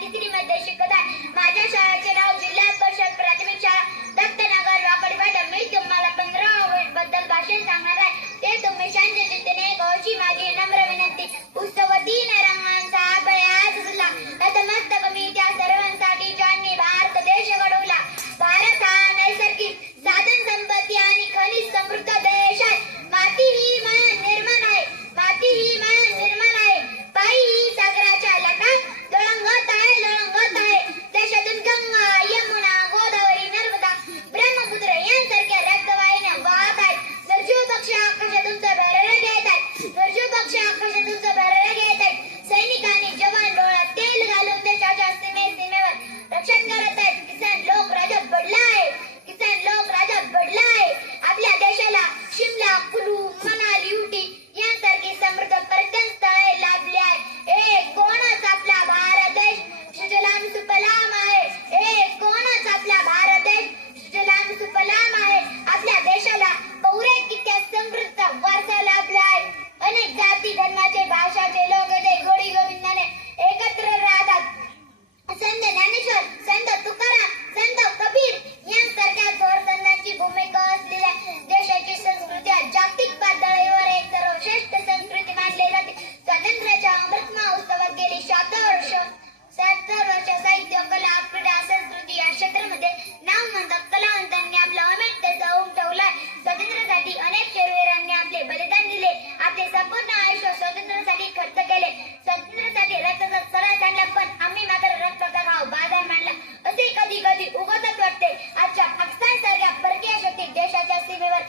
तिसरी मध्ये शिकत आहे. माझ्या शाळेचे नाव everywhere.